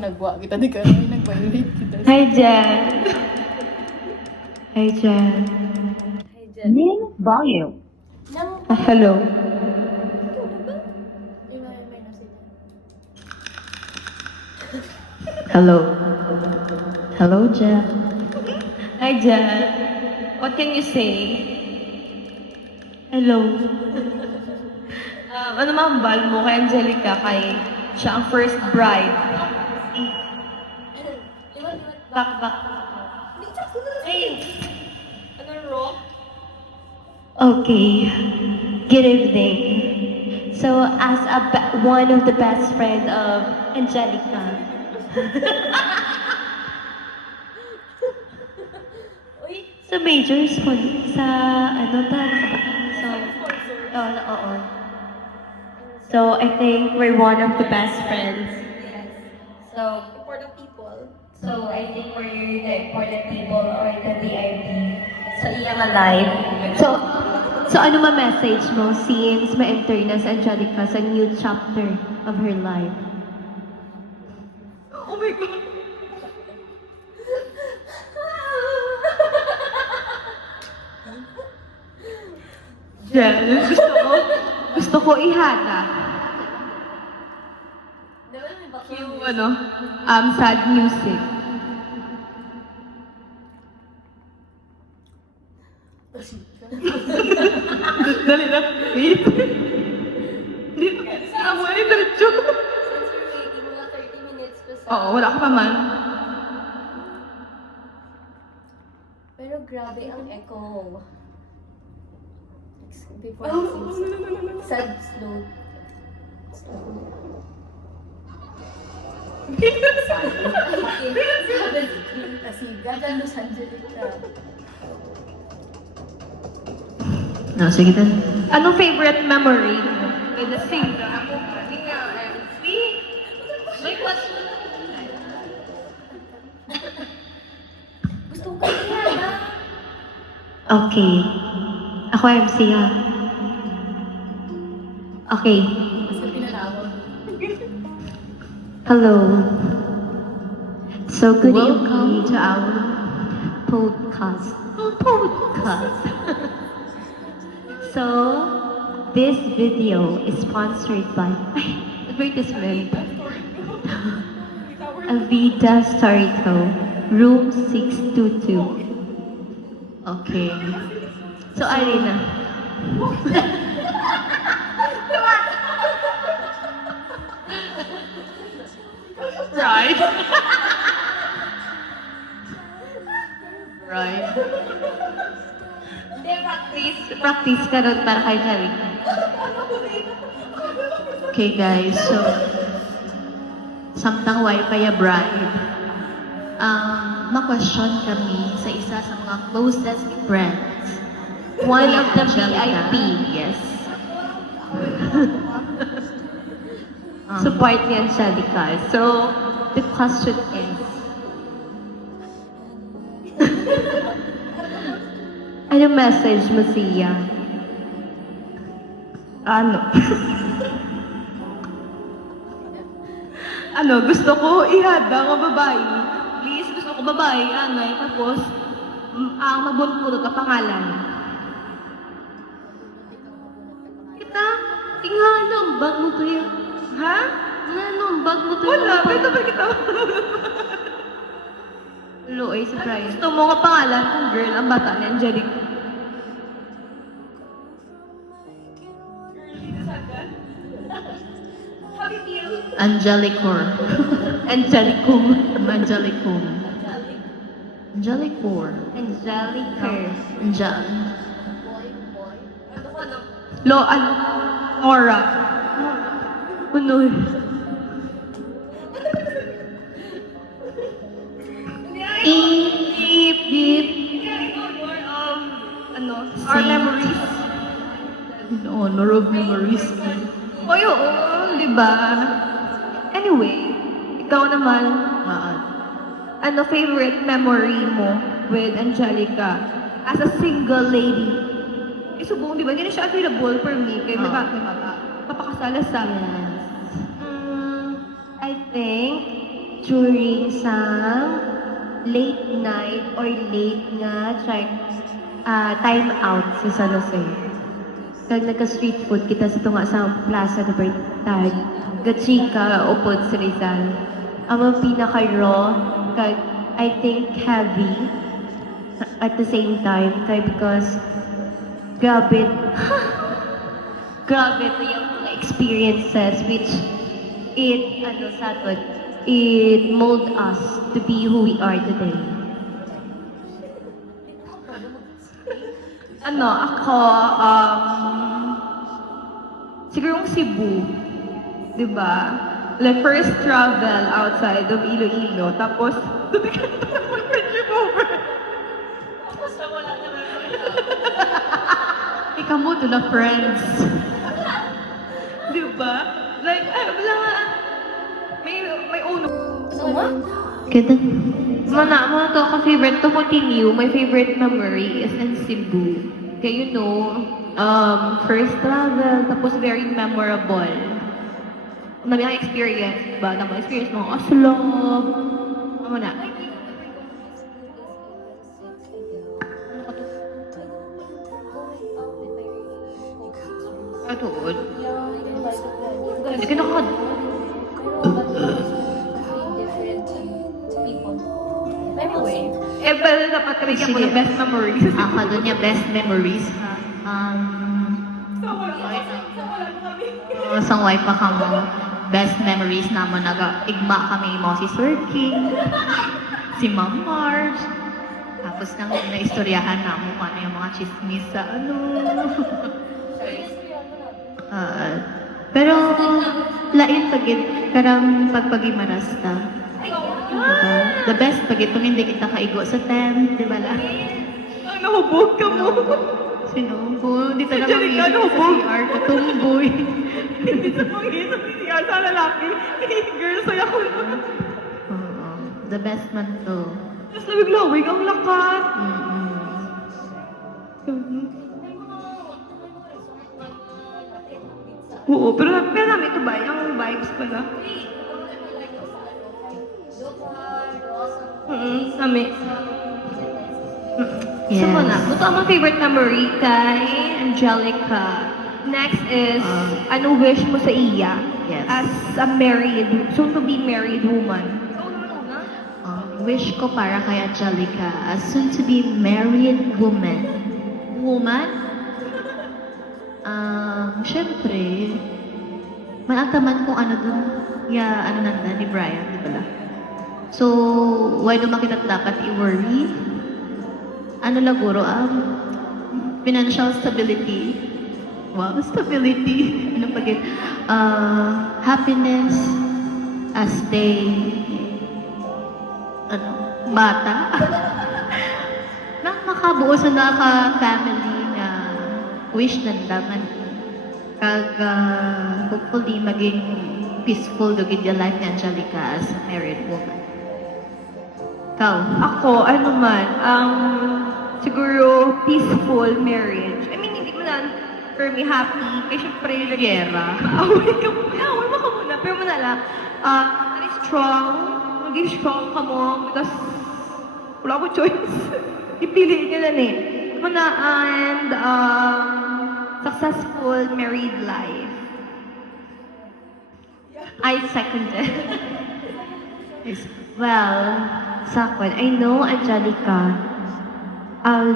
ginagwa kita, di ka rin nag-violate kita. Hi, Jan. Hi, Jan. Hi, Jen. Name volume. Hello. May nasita. Hello. Hello, Jan. Hi, Jan. What can you say? Hello. Ano mambal mo kay Angelica kay siya ang first bride? Back. Hey. Okay. Good evening. So, as one of the best friends of Angelica, sa major sa ano ta oo. So I think we're one of the best friends. Yes. So Important people. So I think we're the important people or the VIP sa iyang life. So ano ma-message mo since ma-enter na si Angelica sa new chapter of her life? Oh my God! Jen, gusto ko ihata yung sad music. Dali na. Wait. Amo ni diretso. Since we're waiting, mga 30 minutes pa sa... Oo, wala ka pa man. Pero grabe ang echo. Before sad slow. Kasi gagan Los Angelica. No, sige din. Anong favorite memory mo? With the singer? Gusto ko kaya. Okay. Ako MC ha. Okay. Basta pinanawag. Hello. So good Welcome evening to our podcast. So this video is sponsored by advertisement. Avida Starito, room 622. Okay. So Irina. Right. Right. Practice ka rin para kay Jerry. Okay guys, so samtang wifi ya bride. Ma-question kami sa isa sa mga closest friends. One of the Angelica. VIP. Yes. Support ni Angelica. So, the question is, ano message mo siya? Gusto ko ihada nga babae. Please, gusto ko babae, anay. Tapos, ang mabunod ka pangalan. Kita, tingnan bag mo to yun. Ha? Bag mo to yun. Wala, pwede ba kita? Loy, surprise. Gusto mo nga pangalan kung girl ang bata ni Angelica. Angelicor. Angelicum. Angelicum. Angelicor. Angelica. Aura. Ano? Beep. Our memories. In honor of memories. Oy, oo, di ba? Anyway, ikaw naman, ano favorite memory mo with Angelica as a single lady? Subong, di ba? Hindi na siya available for me. Kaya may papakasala sa Yes. I think during sa late night or late nga time out sa San Jose. Kag nagka-street food kita sa tunga sa Plaza Libertad. Gachika, upod sa Rizal. Ang pinaka-raw, kag I think heavy at the same time. Kaya because grabe, grabe ito yung mga experiences which it mold us to be who we are today. Ako, siguro yung Cebu, di ba? Like, first travel outside of Iloilo, tapos, friendship over. Ikaw mo to na friends. Di ba? Like, wala nga, may uno. Suma? Ganda. Mga to, ka-favorite to continue, my favorite memory is in Cebu. Kaya you know, first travel, tapos very memorable. Nami ang experience, ba? Nami ang experience mga Oslo. Ano na? Atuod. Hindi ka nakakad. Anyway, Pero dapat kabigyan ko ng best memories. Ako doon niya best memories. Sangway pa ka mo. Best memories naman igma kami mo si Sir King, si Ma'am Marge. Tapos nang naistoryahan na mo paano yung mga chismis sa ano. Pero lain pagit karang pagpagimarasta. Diba? The best pagit kung hindi kita kaigo sa tent, di ba la? Nahubog ka mo. Sino? Kung di talaga Angelica, mangito sa hubog. CR, katumboy. Hindi sa pangito, siya sa lalaki. Girl, saya ko na. Oo. The best man to. Tapos nabigla,wig ang lakat. Oo, pero namin ito ba? Yung vibes pala. Nami. Yes. So muna, ito ang mga favorite memory kay Angelica. Next is, ano wish mo sa iya? Yes. As a soon to be married woman. Wish ko para kay Angelica, as soon to be married woman. Syempre, malataman kung ano dun, ano nanda ni Brian, di ba la? So, why naman kita dapat i-worry? Ano laguro, financial stability. Wow, stability. Ano pag happiness as they bata. Nang makabuo sa naka-family na wish nandaman. Kag hopefully maging peaceful do gid yung life ni Angelica as a married woman. Ikaw? Ako, ano man, siguro peaceful marriage. I mean, hindi mo na for me happy. Kasi syempre, Gera. away mo ka muna. Pero mo na lang, maging strong ka mo because wala ko choice. Ipili niya lang eh. Muna, and successful married life. I second it. Well, sa akin, I know, Angelica,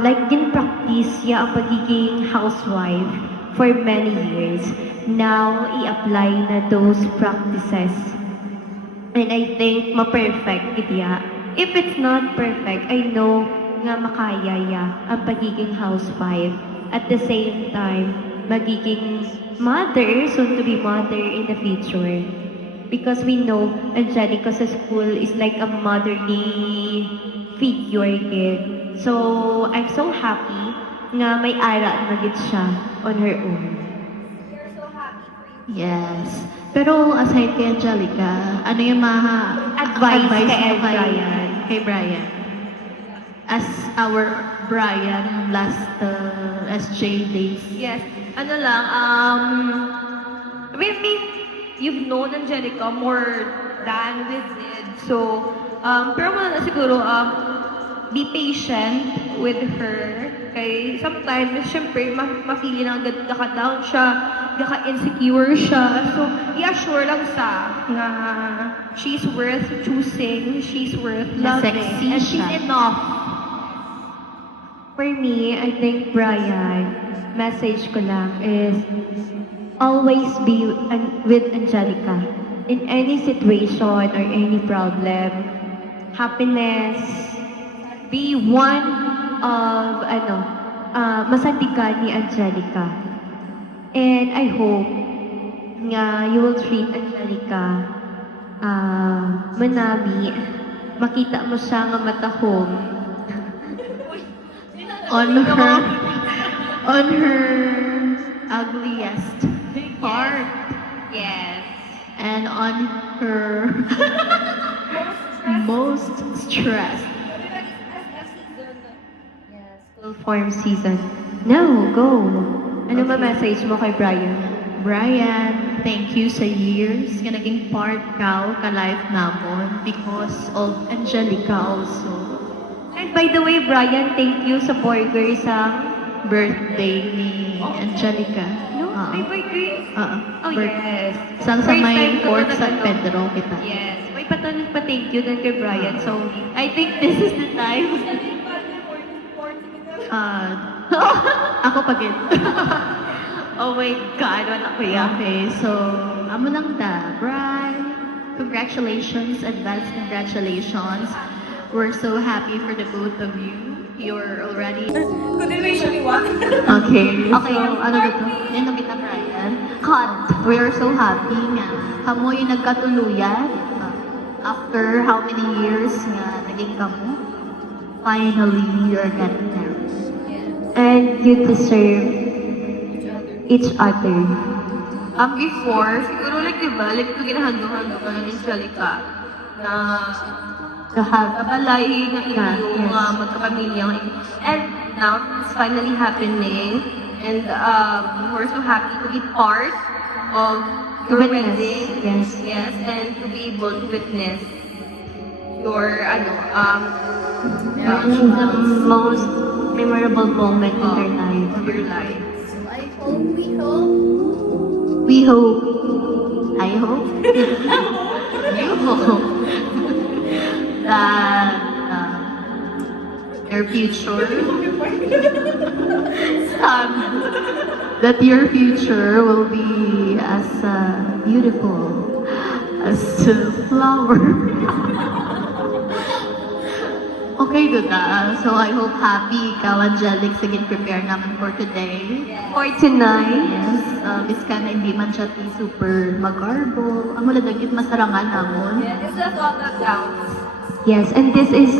like din practice ya ang pagiging housewife for many years. Now, i-apply na those practices. And I think ma-perfect ya. If it's not perfect, I know nga makaya ya ang pagiging housewife. At the same time, magiging mother, soon to be mother in the future. Because we know Angelica sa school is like a motherly figure kid. So, I'm so happy nga may ara na gid siya on her own. Yes. Pero aside kay Angelica, ano yung mga Advice kay mo Brian. Kay Brian. As our Brian last SJ days. Yes. Ano lang, I mean, you've known Angelica more than we did So, pero muna na siguro, be patient with her. Kay sometimes, syempre, ma-feel na gaka-down siya, gaka-insecure siya. So, i-assure lang sa nga she's worth choosing, she's worth Na loving, sexy and she's siya. enough. For me, I think, Brian, message ko lang is always be with Angelica. In any situation or any problem, happiness, be one of, masandigan ni Angelica. And I hope nga you will treat Angelica manami, makita mo siya nga matahom On her ugliest part. Yes. And on her most stressed. Yes. full form season. No, go! Ano ba message mo kay Brian? Brian, thank you sa years nga naging part ka-life namon because of Angelica also. And by the way, Brian, thank you sa burger sa... Birthday ni Angelica. No? Oo. May burger? Oh, yes. Sa First time may ko Fort na San nag-ano. Pedro kita. Yes. May patanong pa thank you din kay Brian. So, I think this is the time. Ako pagit. Oh my God, wala ko yape. So, amo lang da. Brian, congratulations, advance congratulations. We're so happy for the both of you. You're already... Continuation ni Wak. Okay, so ano ba to? Yan ang kita, Brian. Cut. We are so happy nga. Kamo yung nagkatuluyan. After how many years nga naging kamo? Finally, you're getting married. And you deserve each other. Before, siguro like, diba, like, ginahandong-handong ka ng Angelica na To have kabalay na Yeah, inyong yes. magkapamilya. And now, it's finally happening. And we're so happy to be part of your Witness, wedding. yes. Yes, and to be able to witness your, The most memorable moment in their life. of your life. So I hope, We hope. I hope. You hope that your future, that your future will be as beautiful as a flower. Okay, Duda. So I hope happy ikaw, Angelic, sige prepare namin for today. For tonight, Yes, iska na hindi man siya super magarbo. Ang maladagit masarangan namon. Yeah, it's the thought that counts. yes, and this is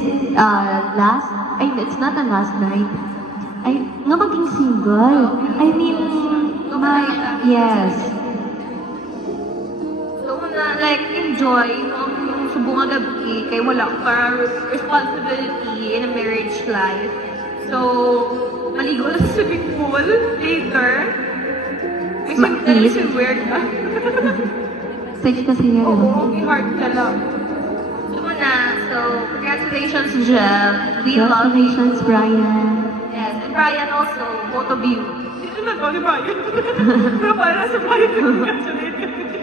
last, it's not the last night. Nga maging single. I mean, yes. So, muna, like, enjoy yung subong nga gabi kay wala ka responsibility in a marriage life. So, maligo lang sa swimming pool later. May swimwear ka. Sex kasi yan. Oo, hard ka lang. So, muna, so, congratulations, Jem. We love you. Congratulations, Brian. Yes, and Brian also, both of you. Hindi naman ako ni Brian. Pero para sa Brian, congratulations.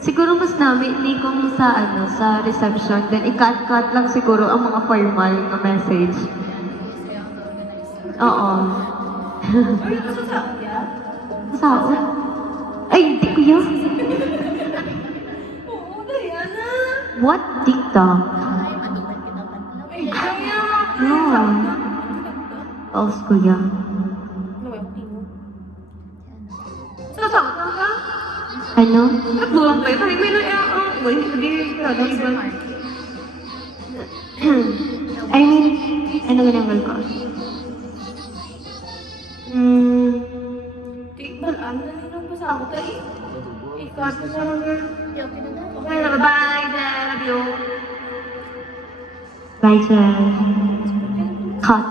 Siguro mas namin ni kung sa reception, then i-cut-cut lang siguro ang mga formal na message. Oo. Ay, nasa sa yan? Sao? Ay, hindi ko yun. Oo, Diana. What? TikTok? Ay, maduman kita pa. Ay, kaya. No. Pause ko yan. Naway ko tingin. Sasakot lang ka? Ano? Nagbuwang kayo. Kaya may hindi kada iba. I mean, ano ganang ko? Balaan na nang pa sa ako tayo. Ikat na sa mga. Okay na, bye-bye. Love you. Bye, Jen. Cut.